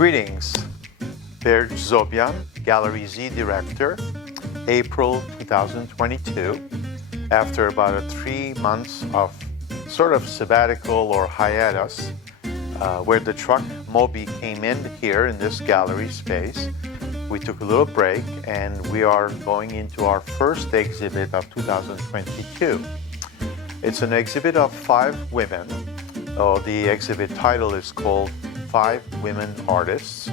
Greetings, Berge Zobian, Gallery Z Director, April 2022. After about 3 months of sort of sabbatical or hiatus, where the truck Moby came in here in this gallery space, we took a little break and we are going into our first exhibit of 2022. It's an exhibit of 5 women. The exhibit title is called 5 Women Artists.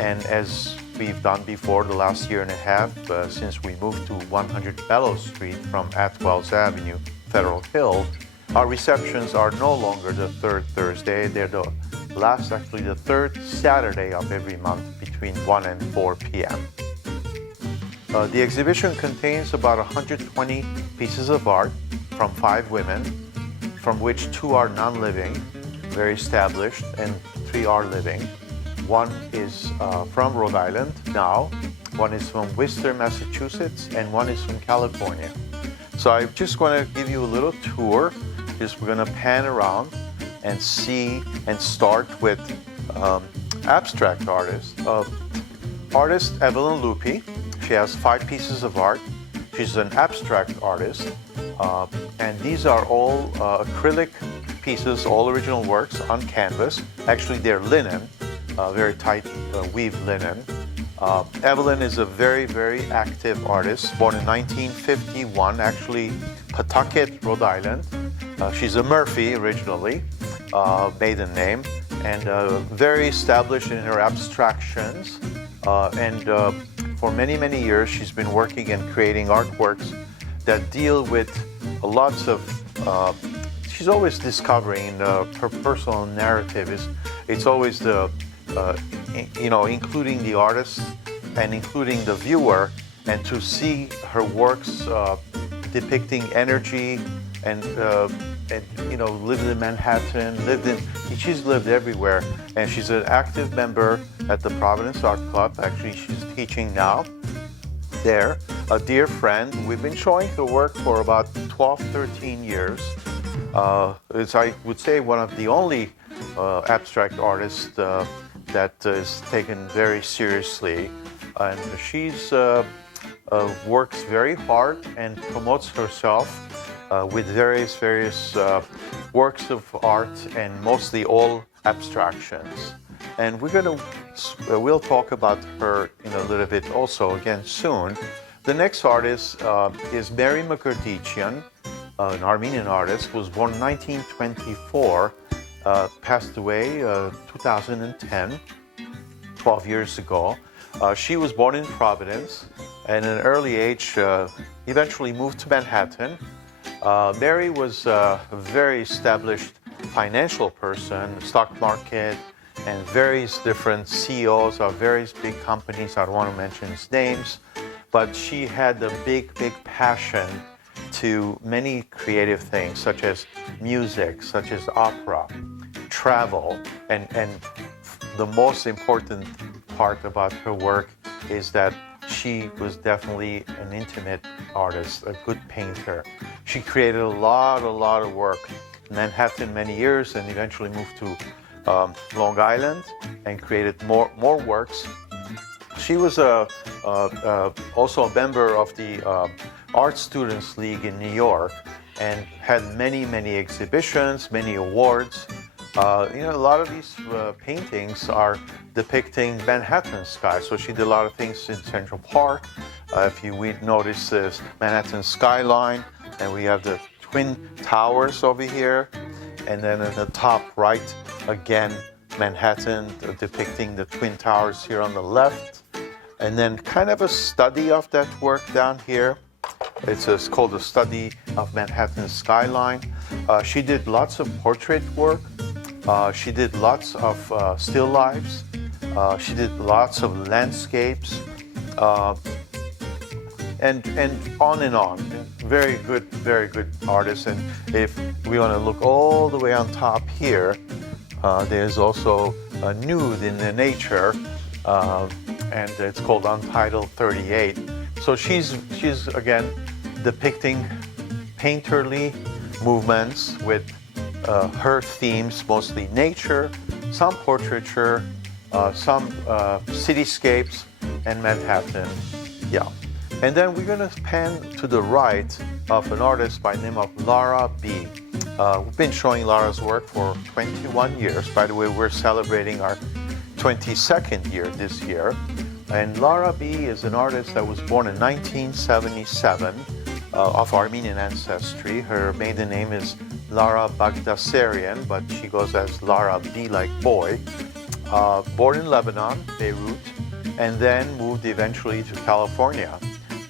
And as we've done before the last year and a half, since we moved to 100 Bellows Street from Atwells Avenue, Federal Hill, our receptions are no longer the third Thursday. They're the third Saturday of every month between 1 and 4 p.m. The exhibition contains about 120 pieces of art from 5 women, from which 2 are non-living, very established, and 3 are living. One is from Rhode Island now, one is from Worcester, Massachusetts, and one is from California. So I just want to give you a little tour. We're going to pan around and see and start with abstract artists. Artist Eveline Luppi. She has 5 pieces of art. She's an abstract artist, and these are all acrylic pieces, all original works on canvas. Actually, they're linen, very tight weave linen. Eveline is a very, very active artist, born in 1951, actually Pawtucket, Rhode Island. She's a Murphy originally, maiden name, and very established in her abstractions. For many, many years, she's been working and creating artworks that deal with lots of, she's always discovering her personal narrative. It's always including the artist and including the viewer, and to see her works depicting energy and lived in Manhattan, she's lived everywhere, and she's an active member at the Providence Art Club. Actually, she's teaching now there. A dear friend. We've been showing her work for about 12, 13 years. It's, I would say, one of the only abstract artists that is taken very seriously. And she's works very hard and promotes herself with various works of art, and mostly all abstractions. And we'll talk about her in a little bit also again soon. The next artist is Mary Mugurdichian, an Armenian artist who was born in 1924, passed away 2010, 12 years ago. She was born in Providence, and at an early age eventually moved to Manhattan. Mary was a very established financial person, stock market, and various different CEOs of various big companies. I don't want to mention his names, but she had a big, big passion to many creative things, such as music, such as opera, travel, and the most important part about her work is that she was definitely an intimate artist, a good painter. She created a lot of work in Manhattan many years, and eventually moved to Long Island and created more works. She was also a member of the Art Students League in New York, and had many exhibitions, many awards. A lot of these paintings are depicting Manhattan sky. So she did a lot of things in Central Park. If you notice this Manhattan skyline, and we have the Twin Towers over here, and then at the top right, again, Manhattan, depicting the Twin Towers here on the left. And then kind of a study of that work down here. It's called a study of Manhattan skyline. She did lots of portrait work. She did lots of still lifes. She did lots of landscapes, and on and on. Very good artist. And if we want to look all the way on top here, there's also a nude in the nature, and it's called Untitled 38. So she's again depicting painterly movements with her themes, mostly nature, some portraiture, some cityscapes, and Manhattan. Yeah. And then we're going to pan to the right of an artist by the name of Lara B. We've been showing Lara's work for 21 years. By the way, we're celebrating our 22nd year this year. And Lara B is an artist that was born in 1977 of Armenian ancestry. Her maiden name is Lara Bagdasarian, but she goes as Lara B like boy. Born in Lebanon, Beirut, and then moved eventually to California.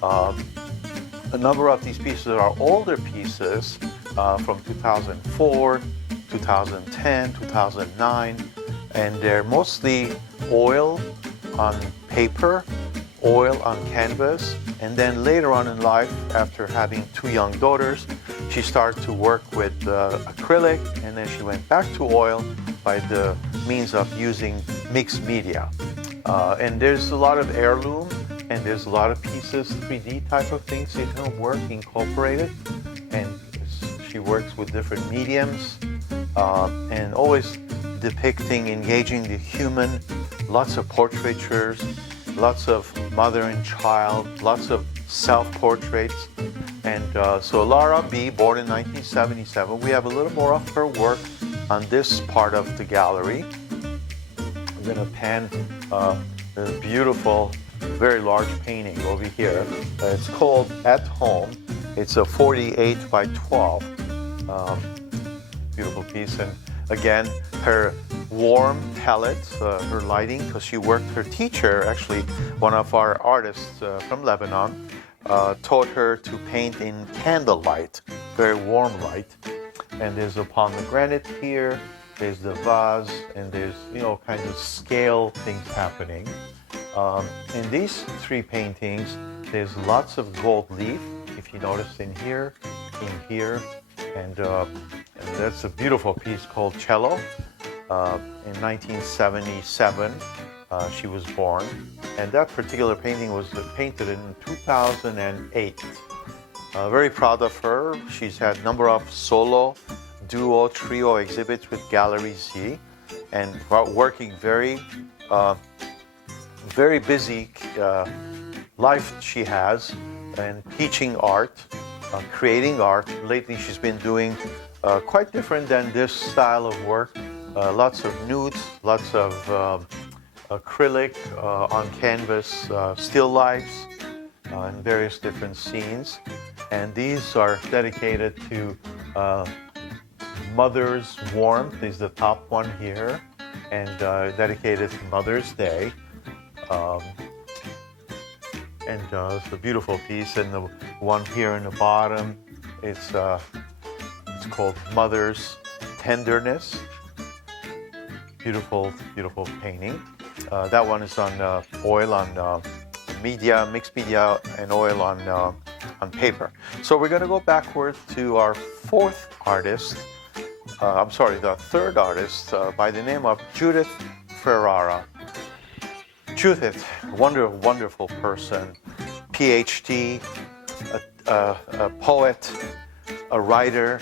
A number of these pieces are older pieces from 2004, 2010, 2009, and they're mostly oil on paper, oil on canvas, and then later on in life, after having 2 young daughters, she started to work with acrylic, and then she went back to oil by the means of using mixed media. And there's a lot of heirloom, and there's a lot of pieces, 3D type of things in her work incorporated, and she works with different mediums, and always depicting, engaging the human, lots of portraitures, lots of mother and child, lots of self-portraits. And so Lara B, born in 1977, we have a little more of her work on this part of the gallery. I'm going to pan this beautiful, very large painting over here. It's called At Home. It's a 48 by 12. Beautiful piece. And again, her warm palette, her lighting, because she worked, her teacher, actually one of our artists from Lebanon, taught her to paint in candlelight, very warm light. And there's a pomegranate here, there's the vase, and there's, kinds of scale things happening. In these 3 paintings, there's lots of gold leaf, if you notice in here, and that's a beautiful piece called Cello. In 1977, she was born, and that particular painting was painted in 2008. Very proud of her. She's had a number of solo, duo, trio exhibits with Gallery Z, and working very busy life she has, and teaching art, creating art. Lately she's been doing quite different than this style of work. Lots of nudes, lots of acrylic on canvas, still lifes, and various different scenes. And these are dedicated to Mother's Warmth is the top one here, and dedicated to Mother's Day. And it's a beautiful piece. And the one here in the bottom, it's called Mother's Tenderness. Beautiful, beautiful painting. That one is on oil on media, mixed media, and oil on paper. So we're going to go backwards to our 4th artist. The 3rd artist by the name of Judith Ferrara. Judith, wonderful person, PhD, a poet, a writer,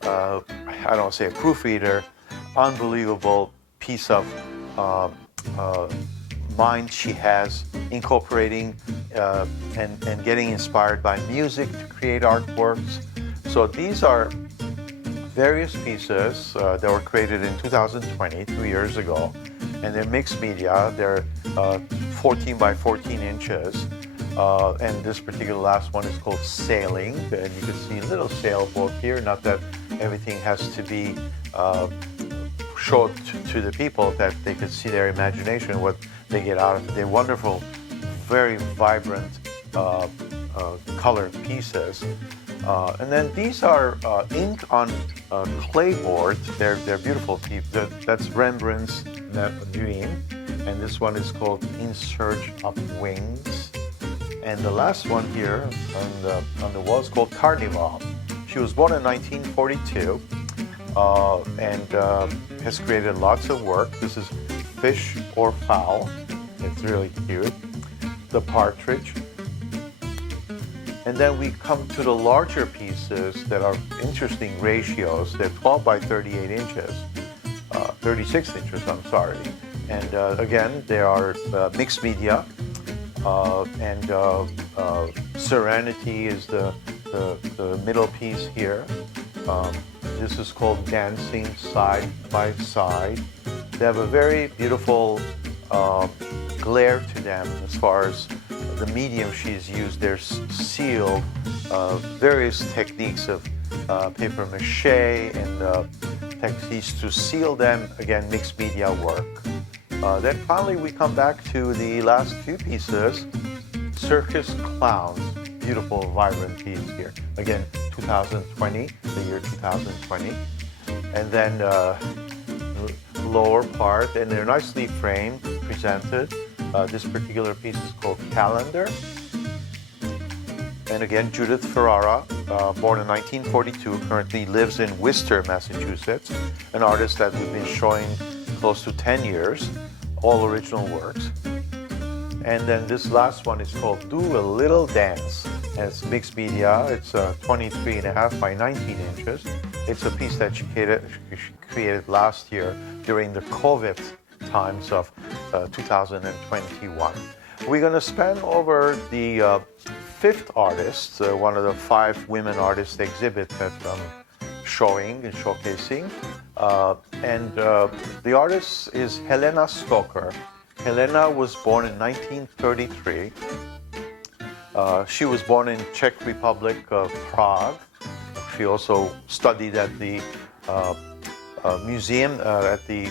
I don't want to say a proofreader, unbelievable piece of mind she has, incorporating and getting inspired by music to create artworks. So these are various pieces that were created in 2020, 2 years ago, and they're mixed media. They're 14 by 14 inches, and this particular last one is called Sailing, and you can see a little sailboat here. Not that everything has to be showed to the people, that they could see their imagination, what they get out of it. They're wonderful, very vibrant, colored pieces. And then these are ink on clay board. They're beautiful. That's Rembrandt's Dream, and this one is called In Search of Wings. And the last one here on the wall is called Carnival. She was born in 1942 and has created lots of work. This is Fish or Fowl. It's really cute. The Partridge. And then we come to the larger pieces that are interesting ratios. They're 12 by 38 inches, 36 inches, I'm sorry. And again, they are mixed media. And Serenity is the middle piece here. This is called Dancing Side by Side. They have a very beautiful glare to them as far as the medium she's used. They're sealed, various techniques of paper mache and techniques to seal them, again, mixed media work. Then finally we come back to the last few pieces. Circus Clowns, beautiful, vibrant piece here. Again, 2020, the year 2020. And then lower part, and they're nicely framed, presented. This particular piece is called Calendar. And again, Judith Ferrara, born in 1942, currently lives in Worcester, Massachusetts, an artist that we've been showing close to 10 years, all original works. And then this last one is called Do a Little Dance. And it's mixed media. It's 23.5 by 19 inches. It's a piece that she created last year during the COVID times of 2021. We're going to span over the fifth artist, one of the 5 women artists exhibit that I'm showing and showcasing. The artist is Helena Stockar. Helena was born in 1933. She was born in Czech Republic of Prague. She also studied at the museum, at the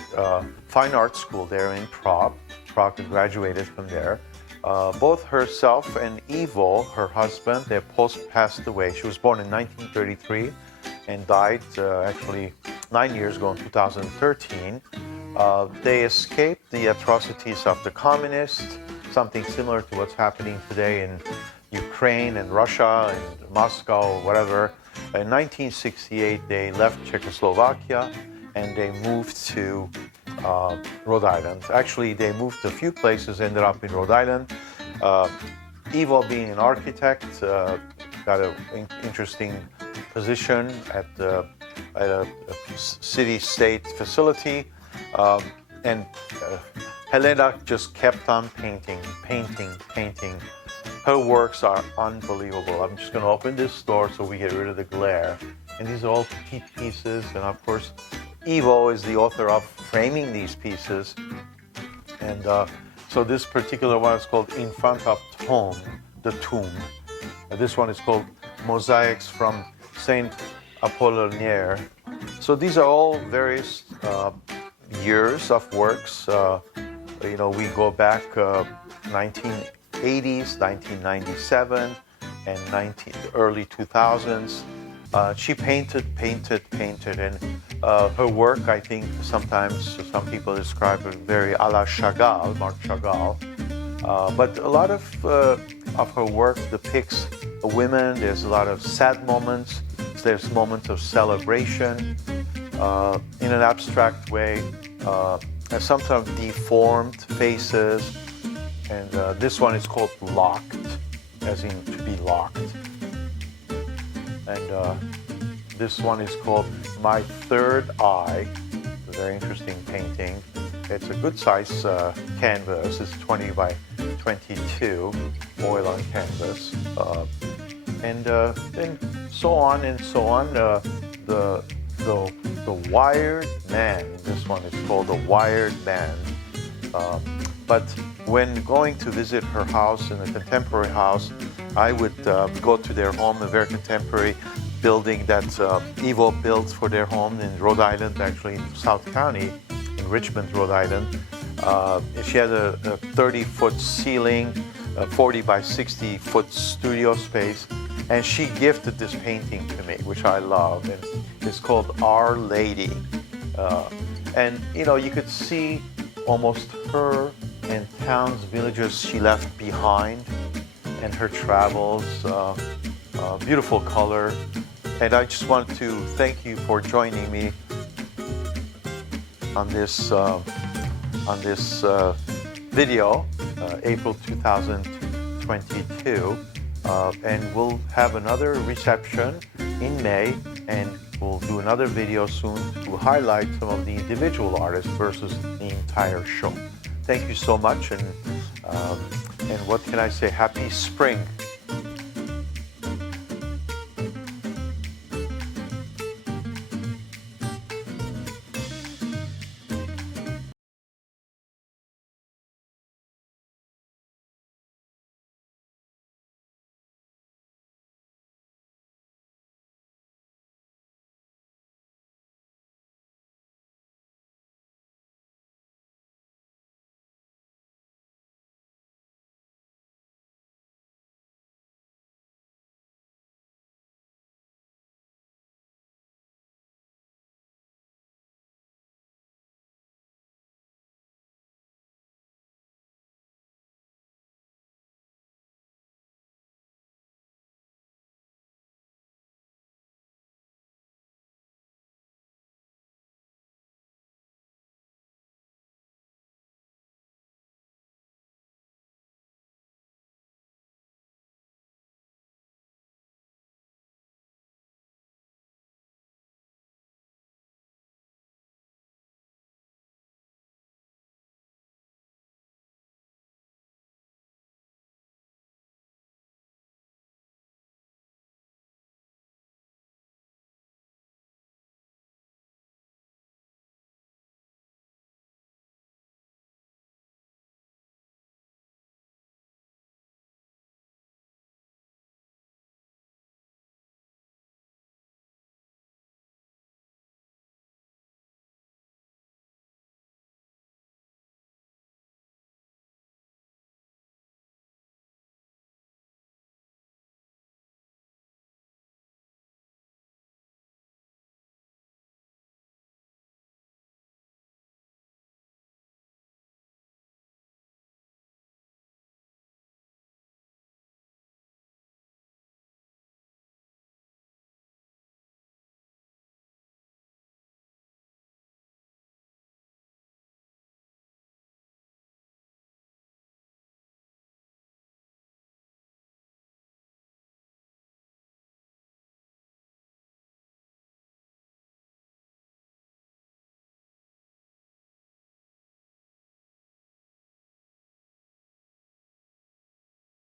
Fine Arts School there in Prague. Prague graduated from there. Both herself and Ivo, her husband, they both passed away. She was born in 1933 and died actually 9 years ago in 2013. They escaped the atrocities of the communists, something similar to what's happening today in Ukraine and Russia and Moscow or whatever. In 1968, they left Czechoslovakia and they moved to Rhode Island. Actually, they moved a few places, ended up in Rhode Island. Ivo, being an architect, got an interesting position at a city-state facility. And Helena just kept on painting. Her works are unbelievable. I'm just going to open this door so we get rid of the glare. And these are all petite pieces. And of course, Ivo is the author of framing these pieces. And so this particular one is called In Front of the Tomb. This one is called Mosaics from Saint Apollinaire. So these are all various years of works. We go back 1980s, 1997, and early 2000s. She painted, and her work, I think, sometimes some people describe it very a la Chagall, Marc Chagall. But a lot of her work depicts women. There's a lot of sad moments. There's moments of celebration in an abstract way, and sometimes deformed faces. And this one is called Locked, as in to be locked. And this one is called My Third Eye. It's a very interesting painting. It's a good size canvas. It's 20 by 22, oil on canvas. And then so on and so on. The Wired Man. This one is called The Wired Man. But when going to visit her house in a contemporary house, I would go to their home, a very contemporary building that Ivo built for their home in Rhode Island, actually in South County, in Richmond, Rhode Island. She had a 30-foot ceiling, a 40 by 60-foot studio space, and she gifted this painting to me, which I love, and it's called Our Lady. And you could see almost her and towns, villages she left behind, and her travels, beautiful color. And I just want to thank you for joining me on this video, April 2022. And we'll have another reception in May, and We'll do another video soon to highlight some of the individual artists versus the entire show. Thank you so much, and what can I say? Happy spring.